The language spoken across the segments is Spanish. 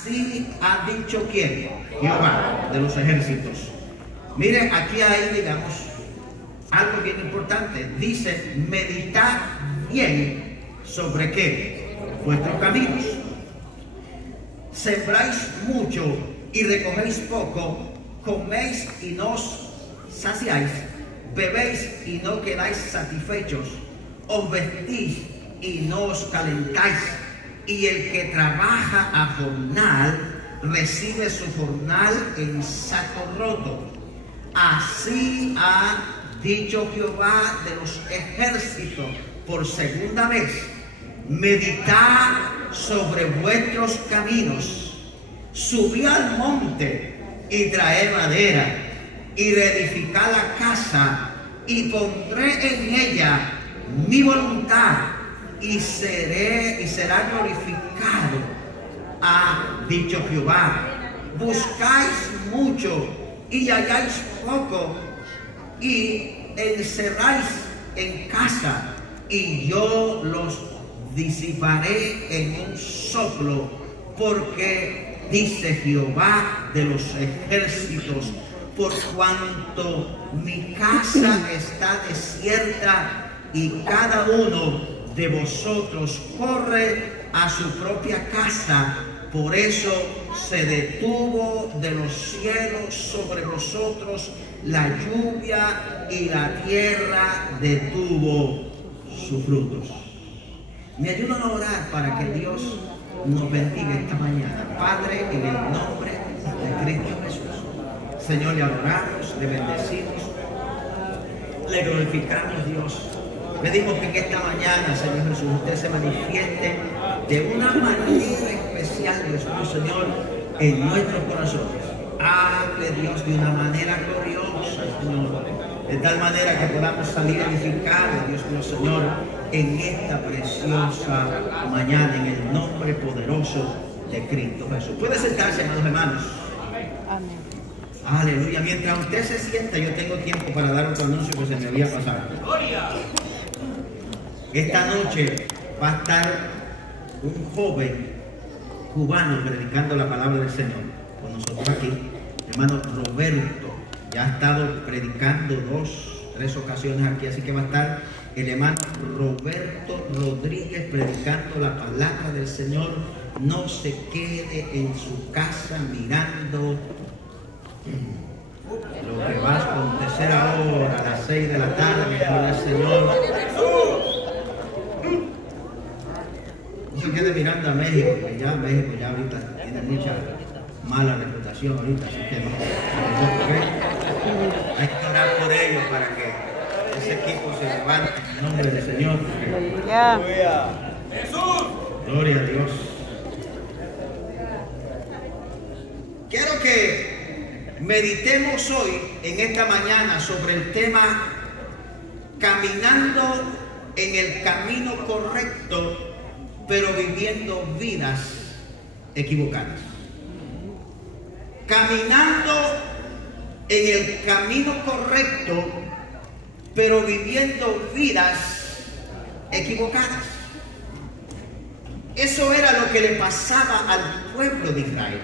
así ha dicho ¿quién? Jehová de los ejércitos. Miren, aquí hay, digamos, algo bien importante. Dice, meditad bien sobre ¿qué? Vuestros caminos. Sembráis mucho y recogéis poco, coméis y no os saciáis, bebéis y no quedáis satisfechos, os vestís y no os calentáis, y el que trabaja a jornal recibe su jornal en saco roto. Así ha dicho Jehová de los ejércitos por segunda vez: meditad sobre vuestros caminos, subid al monte y traed madera, y reedificad la casa, y pondré en ella mi voluntad, y será glorificado, ha dicho Jehová. Buscáis mucho y halláis poco, y encerráis en casa, y yo los disiparé en un soplo, porque dice Jehová de los ejércitos, por cuanto mi casa está desierta y cada uno de vosotros corre a su propia casa, por eso se detuvo de los cielos sobre vosotros la lluvia, y la tierra detuvo sus frutos. Me ayudan a orar para que Dios nos bendiga esta mañana. Padre, en el nombre de Cristo Jesús, Señor, le adoramos, le bendecimos, le glorificamos, Dios. Pedimos que en esta mañana, Señor Jesús, usted se manifieste de una manera especial, Dios mío, Señor, en nuestros corazones. Hable, Dios, de una manera gloriosa, Señor, de tal manera que podamos salir edificados, Dios mío, Señor, en esta preciosa mañana, en el nombre poderoso de Cristo Jesús. Puede sentarse, amados hermanos. Amén. Aleluya. Mientras usted se sienta, yo tengo tiempo para dar otro anuncio que se me había pasado. Esta noche va a estar un joven cubano predicando la palabra del Señor con nosotros aquí, hermano Roberto. Ya ha estado predicando 2, 3 ocasiones aquí, así que va a estar el hermano Roberto Rodríguez predicando la palabra del Señor. No se quede en su casa mirando lo que va a acontecer ahora a las 6 de la tarde, gloria al Señor. No se quede mirando a México, que ya México ya ahorita tiene mucha mala reputación ahorita, así que no. Hay que orar por ellos para que ese equipo se levante en el nombre del Señor. Jesús. Gloria a Dios. Quiero que meditemos hoy, en esta mañana, sobre el tema caminando en el camino correcto, pero viviendo vidas equivocadas. Caminando en el camino correcto, pero viviendo vidas equivocadas. Eso era lo que le pasaba al pueblo de Israel.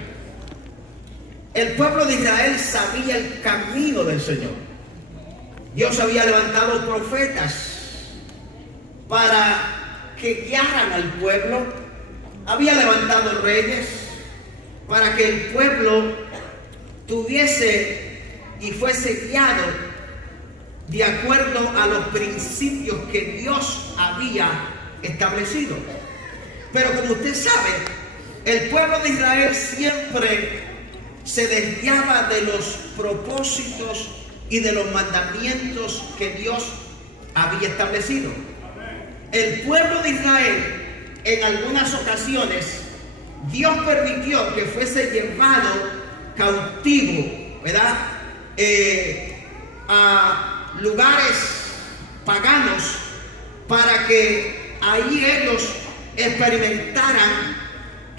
El pueblo de Israel sabía el camino del Señor. Dios había levantado profetas para que guiaran al pueblo. Había levantado reyes para que el pueblo tuviese y fuese guiado de acuerdo a los principios que Dios había establecido. Pero como usted sabe, el pueblo de Israel siempre se desviaba de los propósitos y de los mandamientos que Dios había establecido. El pueblo de Israel, en algunas ocasiones, Dios permitió que fuese llevado cautivo, ¿verdad? A lugares paganos, para que ahí ellos experimentaran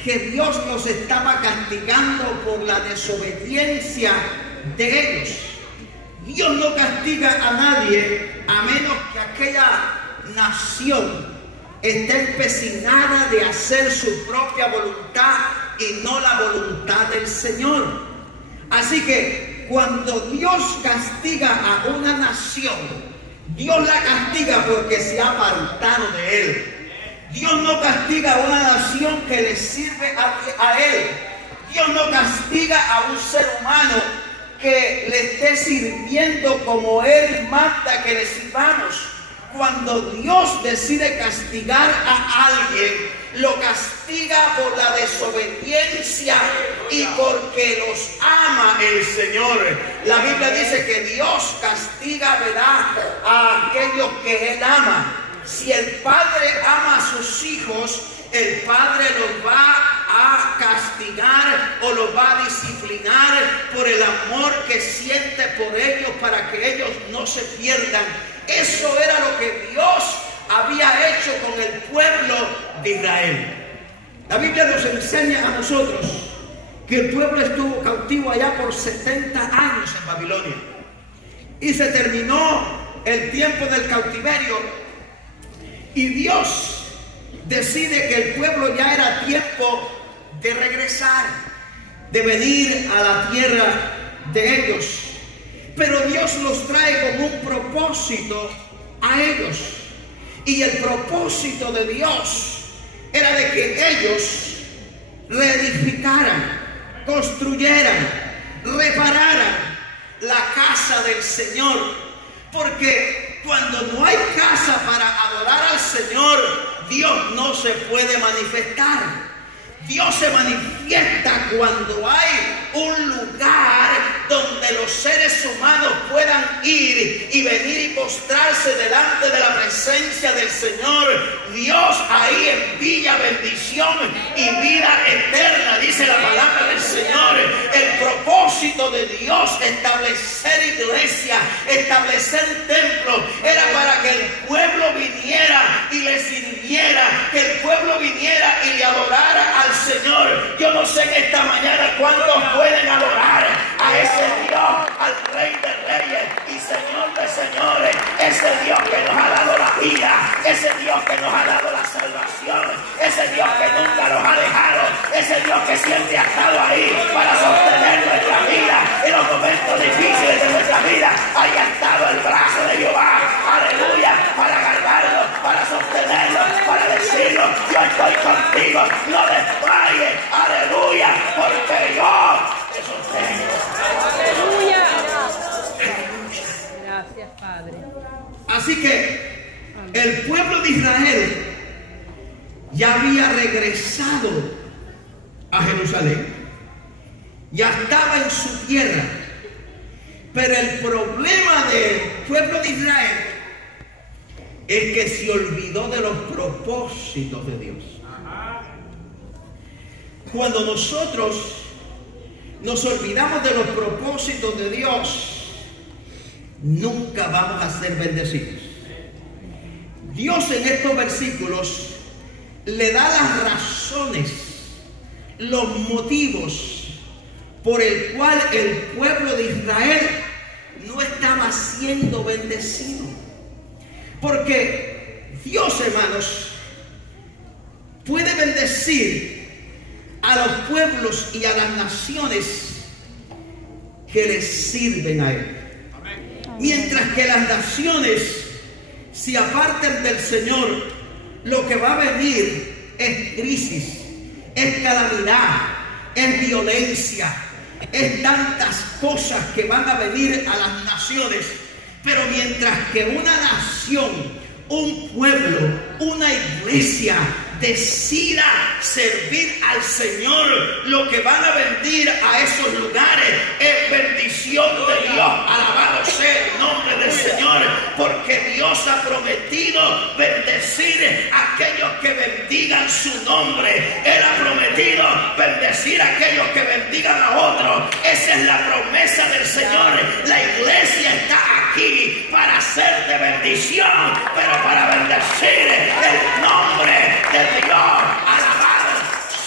que Dios los estaba castigando por la desobediencia de ellos. Dios no castiga a nadie a menos que aquella nación esté empecinada de hacer su propia voluntad y no la voluntad del Señor. Así que cuando Dios castiga a una nación, Dios la castiga porque se ha apartado de Él. Dios no castiga a una nación que le sirve a Él. Dios no castiga a un ser humano que le esté sirviendo como Él manda que le sirvamos. Cuando Dios decide castigar a alguien, lo castiga por la desobediencia y porque los ama el Señor. La Biblia dice que Dios castiga, ¿verdad?, a aquellos que Él ama. Si el padre ama a sus hijos, el padre los va a castigar o los va a disciplinar por el amor que siente por ellos para que ellos no se pierdan. Eso era lo que Dios había hecho con el pueblo de Israel. La Biblia nos enseña a nosotros que el pueblo estuvo cautivo allá por 70 años en Babilonia. Y se terminó el tiempo del cautiverio. Y Dios decide que el pueblo ya era tiempo de regresar, de venir a la tierra de ellos. Pero Dios los trae con un propósito a ellos. Y el propósito de Dios era de que ellos reedificaran, construyeran, repararan la casa del Señor. Porque cuando no hay casa para adorar al Señor, Dios no se puede manifestar. Dios se manifiesta cuando hay un lugar donde los seres humanos puedan ir y venir y postrarse delante de la presencia del Señor. Dios ahí envía bendición y vida eterna, dice la palabra del Señor. El propósito de Dios, establecer iglesia, establecer templo, era para que el pueblo viniera y le sirviera, que el pueblo viniera y le adorara al Señor. Yo no sé en esta mañana cuántos pueden adorar a ese Dios, al Rey de Reyes y Señor de Señores, ese Dios que nos ha dado la vida, ese Dios que nos ha dado la salvación, ese Dios que nunca nos ha dejado, ese Dios que siempre ha estado ahí para sostener nuestra vida en los momentos difíciles de nuestra vida. Ahí ha estado el brazo de Jehová, aleluya, para agarrarlo, para sostenerlo, para decirlo: yo estoy contigo, no desmayes, aleluya, porque yo te sostengo. Aleluya. Gracias, Padre. Así que el pueblo de Israel ya había regresado a Jerusalén, ya estaba en su tierra, pero el problema del pueblo de Israel es que se olvidó de los propósitos de Dios. Cuando nosotros nos olvidamos de los propósitos de Dios, nunca vamos a ser bendecidos. Dios en estos versículos le da las razones, los motivos por el cual el pueblo de Israel no estaba siendo bendecido. Porque Dios, hermanos, puede bendecir a los pueblos y a las naciones que les sirven a Él. Mientras que las naciones se aparten del Señor, lo que va a venir es crisis, es calamidad, es violencia, es tantas cosas que van a venir a las naciones. Pero mientras que una nación, un pueblo, una iglesia decida servir al Señor, lo que van a venir a esos lugares es bendición de Dios. Alabado sea el nombre del Señor, porque Dios ha prometido bendecir a aquellos que bendigan su nombre. Él ha prometido bendecir a aquellos que bendigan a otros. Esa es la promesa del Señor. La iglesia está aquí para ser de bendición, pero para bendecir el nombre de Dios. Alabado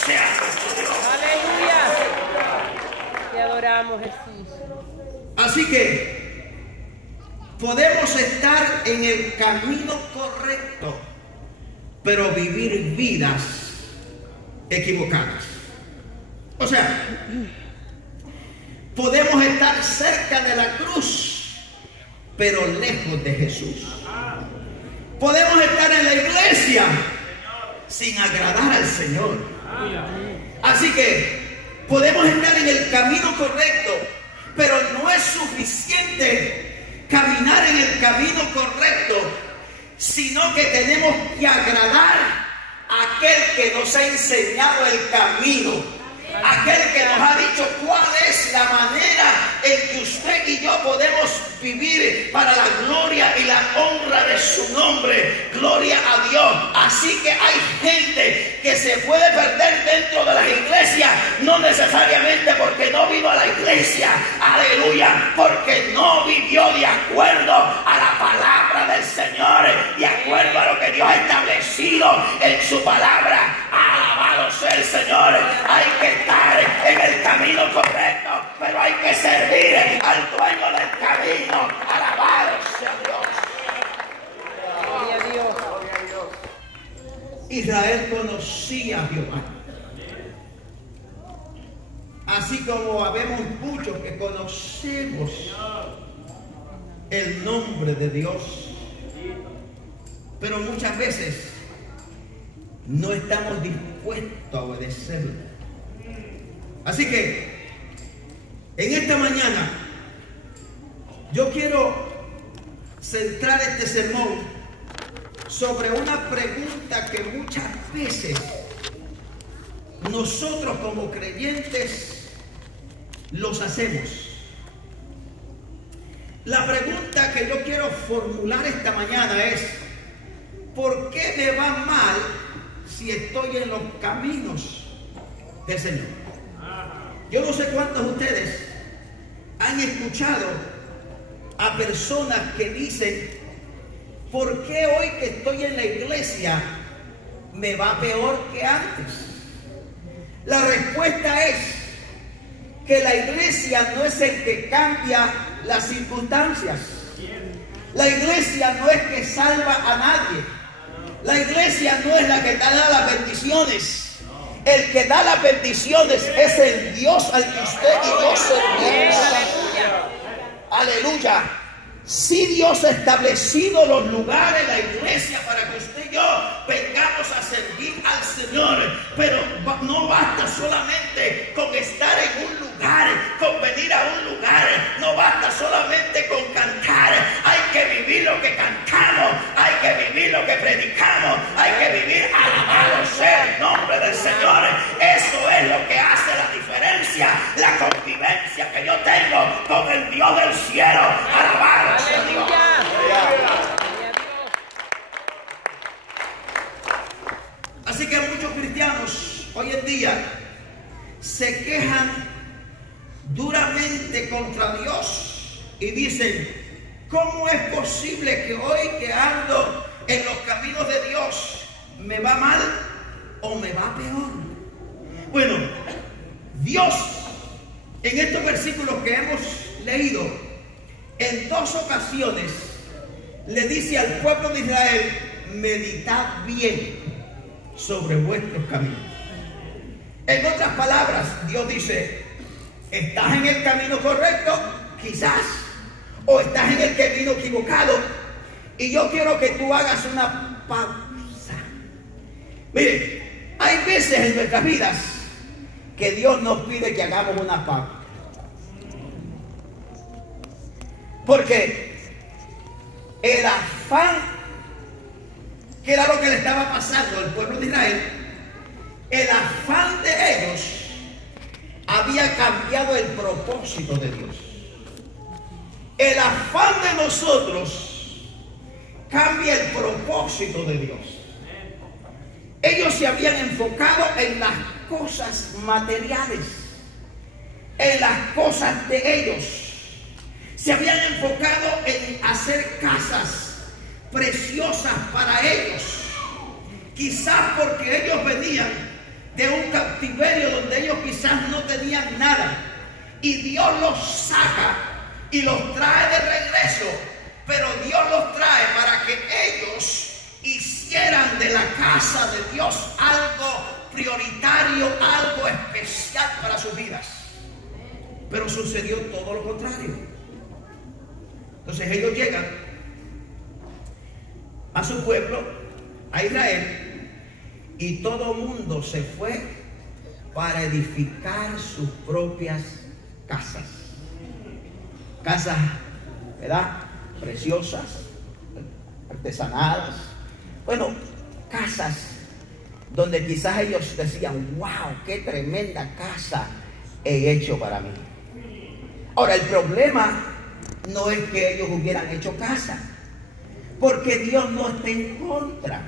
sea nuestro Dios. Aleluya. Te adoramos, Jesús. Así que podemos estar en el camino correcto, pero vivir vidas equivocadas. O sea, podemos estar cerca de la cruz, pero lejos de Jesús. Podemos estar en la iglesia sin agradar al Señor. Así que podemos estar en el camino correcto, pero no es suficiente caminar en el camino correcto, sino que tenemos que agradar a aquel que nos ha enseñado el camino. Aquel que nos ha dicho cuál es la manera en que usted y yo podemos vivir para la gloria y la honra de su nombre. Gloria a Dios. Así que hay gente que se puede perder dentro de las iglesias, no necesariamente porque no vino a la iglesia, aleluya, porque no vivió de acuerdo a la palabra del Señor, de acuerdo a lo que Dios ha establecido en su palabra. Alabado sea el Señor. Hay que estar en el camino correcto, pero hay que servir al dueño del camino. Alabado sea Dios. Gloria a Dios. Israel conocía a Jehová, así como habemos muchos que conocemos el nombre de Dios, pero muchas veces no estamos dispuestos a obedecerlo. Así que en esta mañana yo quiero centrar este sermón sobre una pregunta que muchas veces nosotros como creyentes los hacemos. La pregunta que yo quiero formular esta mañana es: ¿por qué me va mal si estoy en los caminos del Señor? Yo no sé cuántos de ustedes han escuchado a personas que dicen: ¿por qué hoy que estoy en la iglesia me va peor que antes? La respuesta es que la iglesia no es el que cambia las circunstancias. La iglesia no es que salva a nadie. La iglesia no es la que da las bendiciones. El que da las bendiciones es el Dios al que usted y yo servimos. Aleluya. Si Dios ha establecido los lugares, la iglesia, para que usted y yo vengamos a servir al Señor, pero no basta solamente con estar en un lugar, con venir a un lugar, no basta solamente con cantar. Hay que vivir lo que cantamos, hay que vivir lo que predicamos, hay que vivir alabado sea el nombre del Señor. Eso es lo que hace la diferencia, la convivencia que yo tengo con el Dios del cielo. Alabado sea Dios. Así que muchos cristianos hoy en día se quejan duramente contra Dios y dicen: ¿cómo es posible que hoy que ando en los caminos de Dios me va mal o me va peor? Bueno, Dios en estos versículos que hemos leído, en dos ocasiones le dice al pueblo de Israel: meditad bien sobre vuestros caminos. En otras palabras, Dios dice: ¿estás en el camino correcto? Quizás. O estás en el camino equivocado. Y yo quiero que tú hagas una pausa. Mire, hay veces en nuestras vidas que Dios nos pide que hagamos una pausa. Porque el afán, que era lo que le estaba pasando al pueblo de Israel, el afán de ellos había cambiado el propósito de Dios. El afán de nosotros cambia el propósito de Dios. Ellos se habían enfocado en las cosas materiales, en las cosas de ellos. Se habían enfocado en hacer casas preciosas para ellos. Quizás porque ellos venían de un cautiverio donde ellos quizás no tenían nada. Y Dios los saca y los trae de regreso. Pero Dios los trae para que ellos hicieran de la casa de Dios algo prioritario, algo especial para sus vidas. Pero sucedió todo lo contrario. Entonces ellos llegan a su pueblo, a Israel, y todo mundo se fue para edificar sus propias casas. Casas, ¿verdad? Preciosas, artesanadas. Bueno, casas donde quizás ellos decían: wow, qué tremenda casa he hecho para mí. Ahora, el problema no es que ellos hubieran hecho casa, porque Dios no está en contra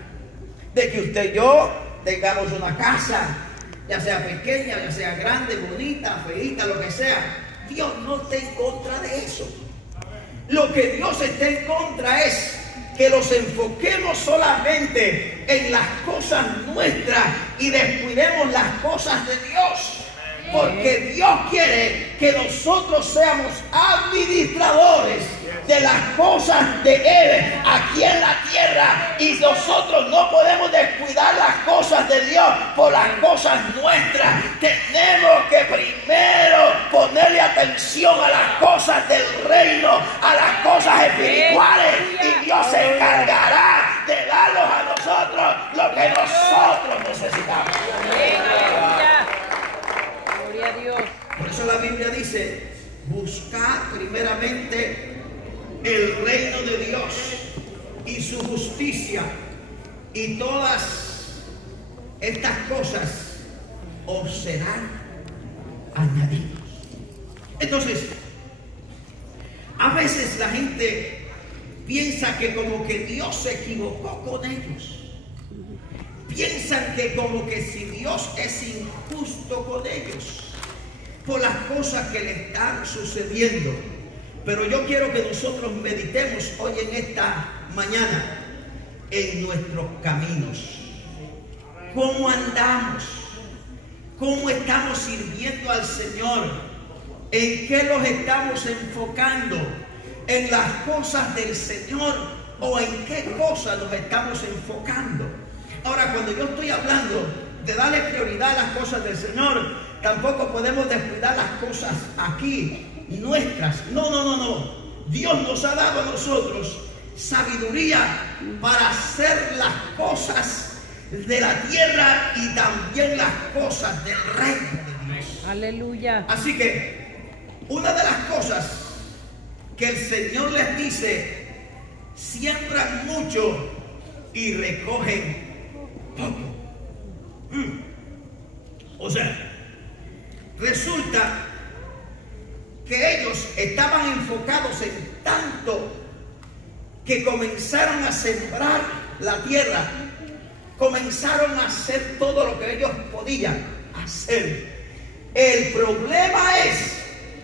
de que usted y yo tengamos una casa, ya sea pequeña, ya sea grande, bonita, feita, lo que sea. Dios no está en contra de eso. Lo que Dios está en contra es que los enfoquemos solamente en las cosas nuestras y descuidemos las cosas de Dios. Porque Dios quiere que nosotros seamos administradores de las cosas de Él aquí en la tierra, y nosotros no podemos descuidar las cosas de Dios por las cosas nuestras. Tenemos que primero ponerle atención a las cosas del reino, a las cosas espirituales, y Dios se encargará de darnos a nosotros lo que nosotros necesitamos. Gloria a Dios. Por eso la Biblia dice: buscad primeramente el reino de Dios y su justicia, y todas estas cosas os serán añadidas. Entonces, a veces la gente piensa que como que Dios se equivocó con ellos. Piensan que como que si Dios es injusto con ellos por las cosas que le están sucediendo. Pero yo quiero que nosotros meditemos hoy en esta mañana en nuestros caminos. ¿Cómo andamos? ¿Cómo estamos sirviendo al Señor? ¿En qué los estamos enfocando? ¿En las cosas del Señor o en qué cosas nos estamos enfocando? Ahora, cuando yo estoy hablando de darle prioridad a las cosas del Señor, tampoco podemos descuidar las cosas aquí nuestras. No. Dios nos ha dado a nosotros sabiduría para hacer las cosas de la tierra y también las cosas del reino de Dios. Aleluya. Así que una de las cosas que el Señor les dice: siembran mucho y recogen poco. O sea, resulta que ellos estaban enfocados en tanto que comenzaron a sembrar la tierra, comenzaron a hacer todo lo que ellos podían hacer. El problema es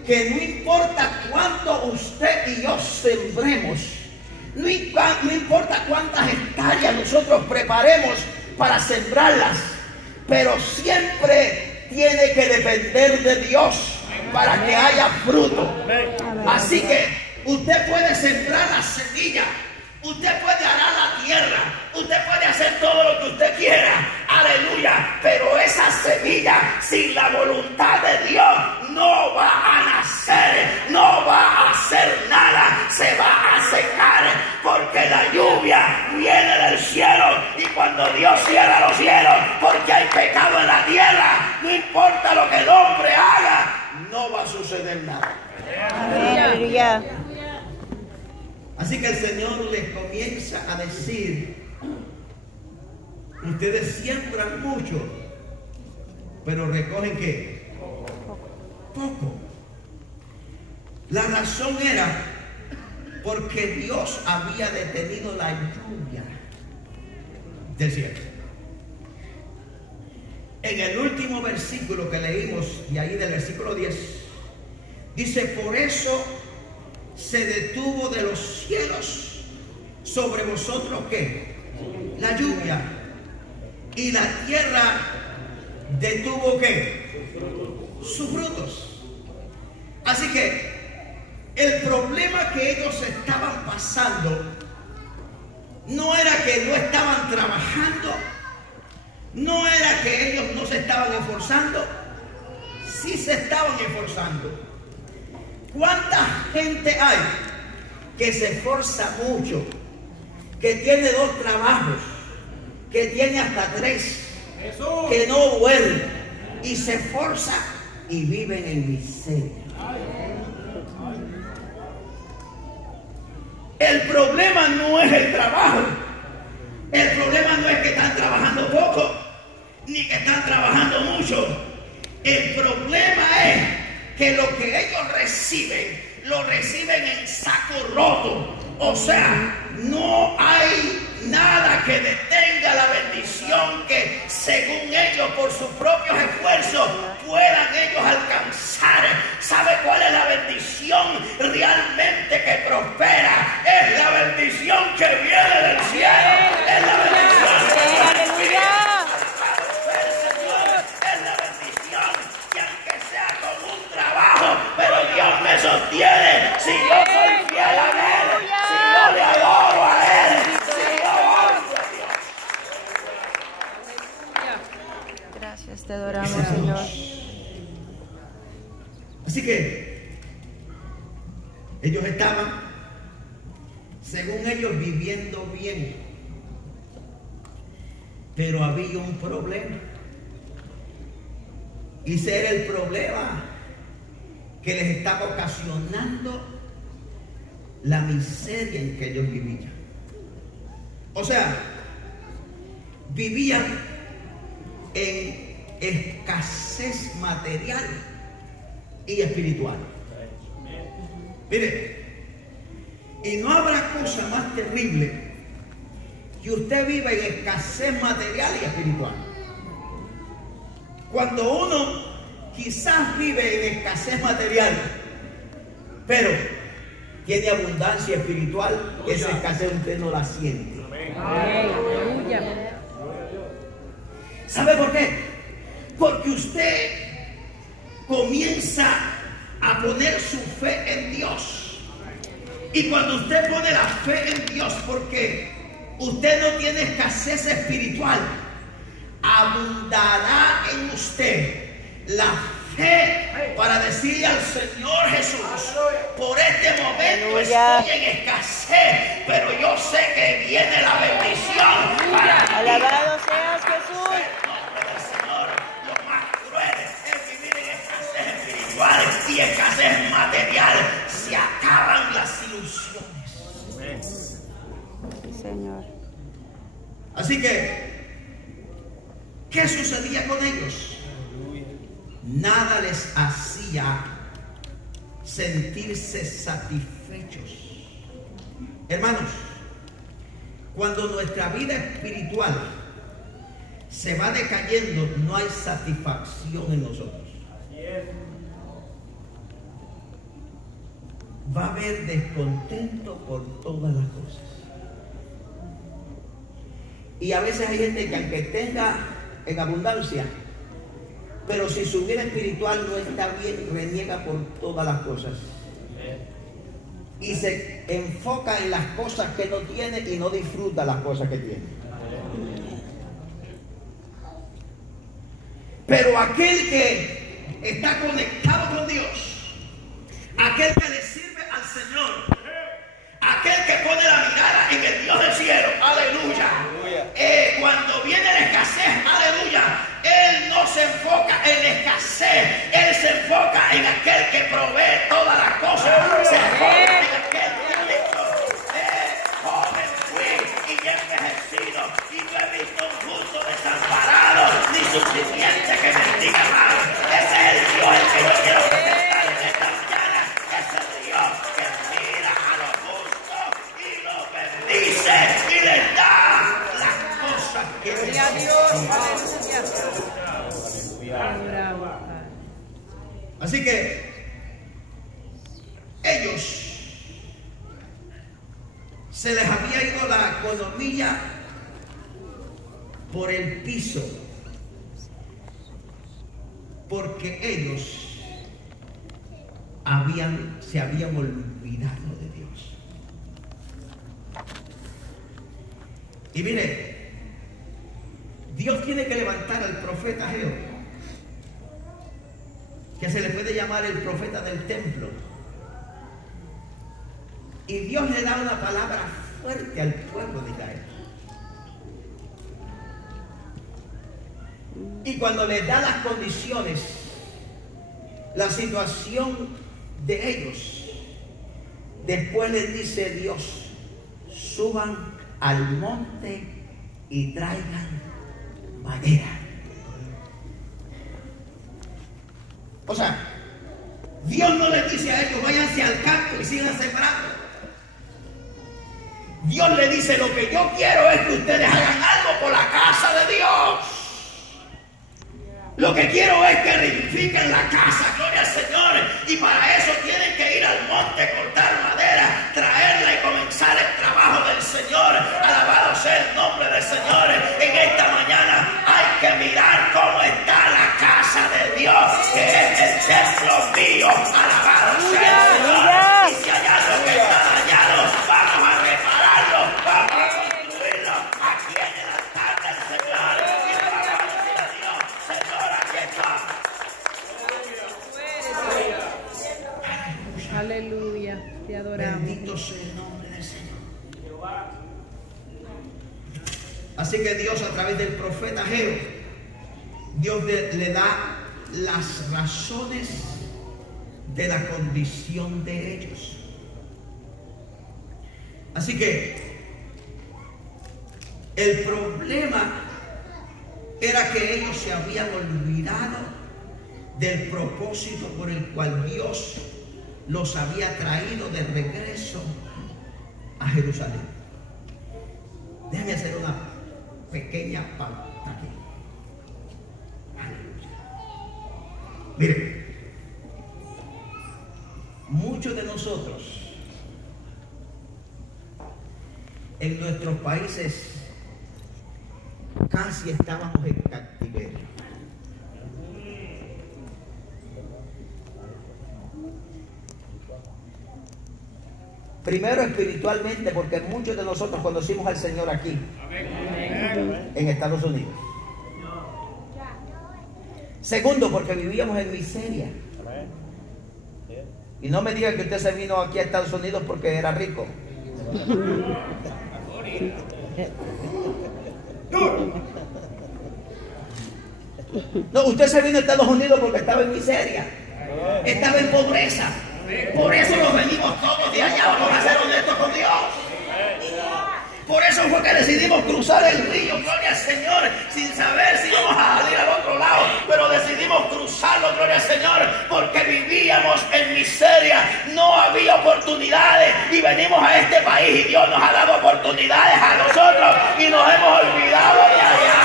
que no importa cuánto usted y yo sembremos, no importa cuántas hectáreas nosotros preparemos para sembrarlas, pero siempre tiene que depender de Dios para que haya fruto. Así que usted puede sembrar la semilla, usted puede arar la tierra, usted puede hacer todo lo que usted quiera, aleluya, pero esa semilla sin la voluntad de Dios no va a nacer, no va a hacer nada, se va a secar, porque la lluvia viene del cielo, y cuando Dios cierra los cielos porque hay pecado en la tierra, no importa lo que el hombre haga, no va a suceder nada. Aleluya. Así que el Señor les comienza a decir: ustedes siembran mucho, pero recogen ¿qué? Poco. La razón era porque Dios había detenido la lluvia del cielo. En el último versículo que leímos, y ahí del versículo 10, dice: por eso se detuvo de los cielos sobre vosotros ¿qué? La lluvia, y la tierra detuvo ¿qué? Sus frutos. Así que el problema que ellos estaban pasando no era que no estaban trabajando, No era que ellos no se estaban esforzando, sí se estaban esforzando. ¿Cuánta gente hay que se esfuerza mucho, que tiene 2 trabajos, que tiene hasta 3, que no duerme y se esfuerza y viven en miseria? El problema no es el trabajo. El problema no es que están trabajando poco, ni que están trabajando mucho. El problema es que lo que ellos reciben, lo reciben en saco roto. O sea, no hay nada que detenga la bendición que, según ellos, por sus propios esfuerzos, puedan ellos alcanzar. ¿Sabe cuál es la bendición realmente que prospera? Es la bendición que viene del cielo. Es la bendición que viene del Señor. Es la bendición que, aunque sea con un trabajo, pero Dios me sostiene. Si yo soy fiel a Él, si yo le adoro a Él, si yo honro a Dios. Gracias, te adoramos, Señor. Así que ellos estaban, según ellos, viviendo bien, pero había un problema. Y ese era el problema que les estaba ocasionando la miseria en que ellos vivían. O sea, vivían en escasez material y espiritual. Mire, y no habrá cosa más terrible que usted viva en escasez material y espiritual. Cuando uno quizás vive en escasez material, pero tiene abundancia espiritual, esa escasez usted no la siente. Aleluya. ¿Sabe por qué? Porque usted comienza a poner su fe en Dios. Y cuando usted pone la fe en Dios, porque usted no tiene escasez espiritual, abundará en usted la fe para decirle al Señor Jesús: por este momento estoy en escasez, pero yo sé que viene la bendición para mí. Alabado seas, Jesús. Lo más cruel es vivir en escasez espiritual y escasez material. Se acaban las ilusiones. Señor. Así que, ¿qué sucedía con ellos? Nada les hacía sentirse satisfechos. Hermanos, cuando nuestra vida espiritual se va decayendo, no hay satisfacción en nosotros. Va a haber descontento por todas las cosas. Y a veces hay gente que, aunque tenga en abundancia, pero si su vida espiritual no está bien, reniega por todas las cosas. Y se enfoca en las cosas que no tiene y no disfruta las cosas que tiene. Pero aquel que está conectado con Dios, aquel que le sirve al Señor, aquel que pone la mirada en el Dios del cielo, aleluya. Cuando viene la escasez, aleluya, Él no se enfoca en la escasez, Él se enfoca en aquel que provee todas las cosas. Se enfoca en aquel que ha dicho: joven fui y he envejecido y no he visto un justo desamparado ni suficiente que bendiga más. Ese es el Dios el que yo quiero presentar en esta mañana. Ese es el Dios que mira a los justos y los bendice y les da las cosas que Gloria a Dios. necesitan. Aleluya. Así que ellos se les había ido la economía por el piso, porque ellos se habían olvidado de Dios. Y mire, Dios Dios tiene que levantar al profeta Ageo, que se le puede llamar el profeta del templo. Y Dios le da una palabra fuerte al pueblo de Israel. Y cuando les da las condiciones, la situación de ellos, después les dice Dios: suban al monte y traigan madera. O sea, Dios no les dice a ellos: váyanse al campo y sigan sembrando. Dios le dice: lo que yo quiero es que ustedes hagan algo por la casa de Dios. Lo que quiero es que reedifiquen la casa, gloria al Señor. Y para eso tienen que ir al monte, cortar madera, traerla y comenzar el trabajo del Señor. Alabado sea el nombre del Señor. En esta mañana hay que mirar cómo está la casa de Dios, que es el templo mío. Alabado sea el Señor. Y si hay algo que está dañado, vamos a repararlo, vamos a construirlo aquí en el altar del Señor. Y le vamos a decir a Dios: Señor, aquí está. Aleluya, te adoramos. Bendito sea el nombre del Señor. Así que Dios, a través del profeta Ageo, Dios le da las razones de la condición de ellos. Así que el problema era que ellos se habían olvidado del propósito por el cual Dios los había traído de regreso a Jerusalén. Déjame hacer una pequeña pausa aquí. Aleluya. Miren, muchos de nosotros en nuestros países casi estábamos en cautiverio. Primero espiritualmente, porque muchos de nosotros conocimos al Señor aquí, en Estados Unidos. Segundo, porque vivíamos en miseria. Y no me digan que usted se vino aquí a Estados Unidos porque era rico. No, usted se vino a Estados Unidos porque estaba en miseria, estaba en pobreza. Por eso nos venimos todos de allá, vamos a ser honestos con Dios. Por eso fue que decidimos cruzar el río, gloria al Señor, sin saber si íbamos a salir al otro lado, pero decidimos cruzarlo, gloria al Señor, porque vivíamos en miseria, no había oportunidades, y venimos a este país y Dios nos ha dado oportunidades a nosotros y nos hemos olvidado de allá.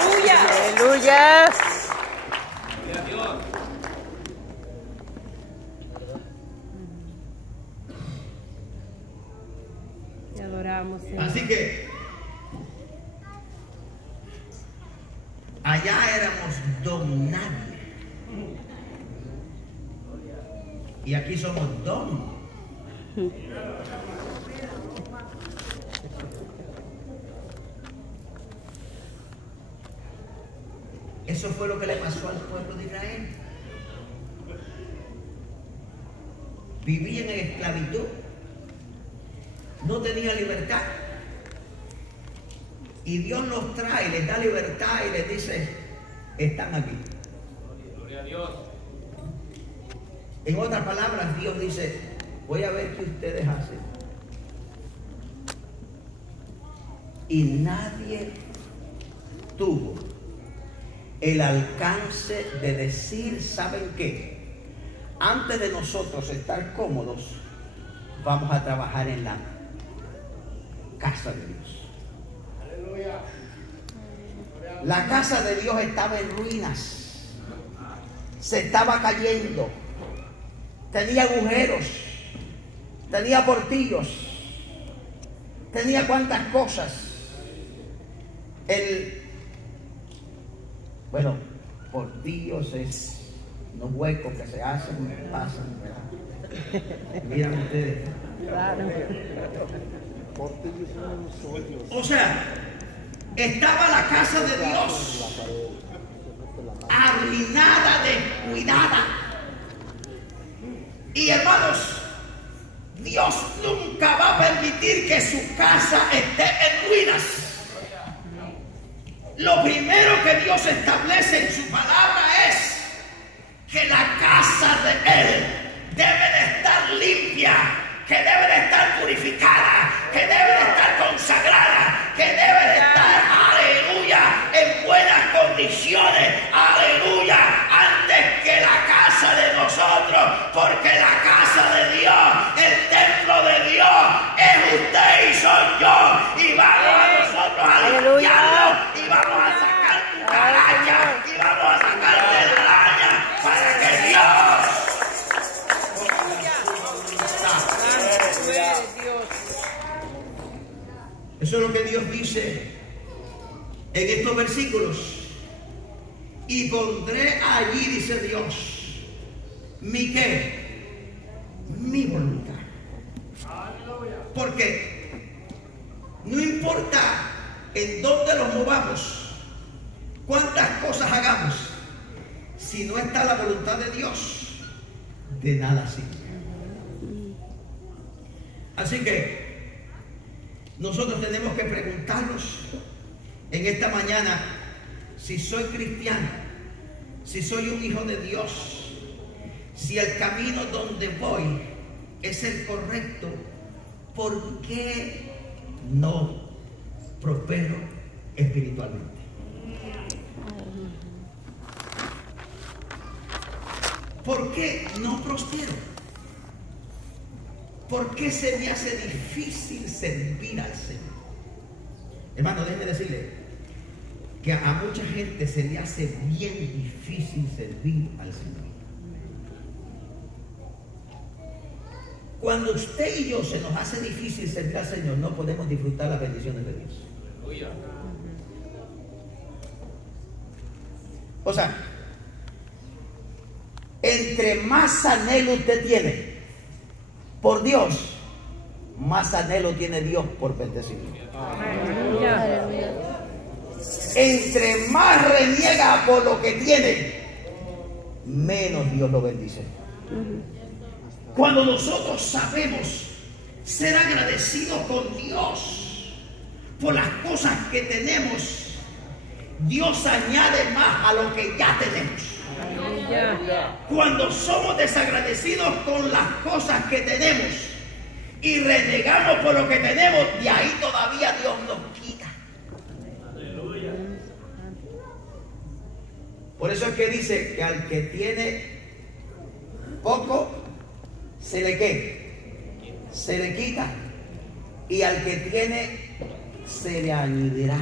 Aleluya. Aleluya. Te adoramos, Señor. Así que allá éramos don nadie y aquí somos don. Eso fue lo que le pasó al pueblo de Israel. Vivían en esclavitud, no tenían libertad, y Dios los trae, les da libertad y les dice: están aquí. Gloria a Dios. En otras palabras, Dios dice: voy a ver qué ustedes hacen. Y nadie tuvo el alcance de decir: ¿saben qué? Antes de nosotros estar cómodos, vamos a trabajar en la casa de Dios. Aleluya. La casa de Dios estaba en ruinas, se estaba cayendo, tenía agujeros, tenía portillos, tenía cuantas cosas. Portillos es unos huecos que se hacen, pasan, ¿verdad? Miren ustedes. Claro. O sea, estaba la casa de Dios arruinada, descuidada. Y hermanos, Dios nunca va a permitir que su casa esté en ruinas. Lo primero que Dios establece en su palabra es que la casa de Él debe de estar limpia, que debe de estar purificada, que debe de estar consagrada, que debe de estar, aleluya, en buenas condiciones, aleluya, antes que la casa de nosotros, porque la casa de Dios, el templo de Dios, es usted y soy yo, y vamos a nosotros a limpiarlo, y vamos a sacar cucaracha, y vamos a sacar telaraña, para que Dios... Eso es lo que Dios dice en estos versículos. Y pondré allí, dice Dios, mi qué, mi voluntad. Porque no importa en dónde nos movamos, cuántas cosas hagamos, si no está la voluntad de Dios, de nada sirve. Así que nosotros tenemos que preguntarnos en esta mañana si soy cristiano, si soy un hijo de Dios, si el camino donde voy es el correcto, ¿por qué no prospero espiritualmente? ¿Por qué no prospero? ¿Por qué se me hace difícil servir al Señor? Hermano, déjeme decirle que a mucha gente se le hace bien difícil servir al Señor. Cuando usted y yo se nos hace difícil servir al Señor, no podemos disfrutar las bendiciones de Dios. O sea, entre más anhelo usted tiene por Dios, más anhelo tiene Dios por bendecirlo. Entre más reniega por lo que tiene, menos Dios lo bendice. Cuando nosotros sabemos ser agradecidos con Dios por las cosas que tenemos, Dios añade más a lo que ya tenemos. Cuando somos desagradecidos con las cosas que tenemos y renegamos por lo que tenemos, de ahí todavía Dios nos quita. Por eso es que dice que al que tiene poco, se le ¿qué? Se le quita, y al que tiene, se le añadirá.